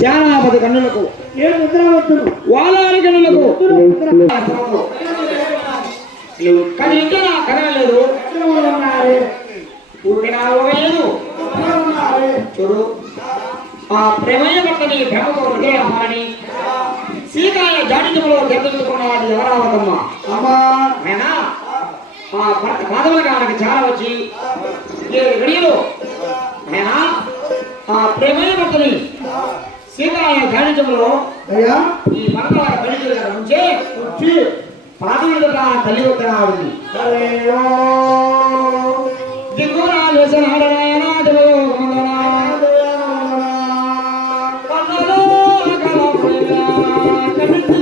శానాపతి కన్నులకు వాలారి కన్నులకు కానీ ఇంకా కనలేదు చూడు ఆ ప్రేమయ్య పక్కని భ్రమతో హృదయమాని సీతాయ జాడిజములో దెబ్బతుకున్న వాడి ఎవరావతమ్మ అమ్మా ఆయన ఆ పాదముల కాలకి చాలా వచ్చి గడియలో ఆయన ఆ ప్రేమయ్య పక్కని సీతాయ జాడిజములో ఈ మరణ గడిజల నుంచే వచ్చి పాదముల తల్లి వద్ద ఆవింది దిగురాలు వేసనాడనాయన కమిటీ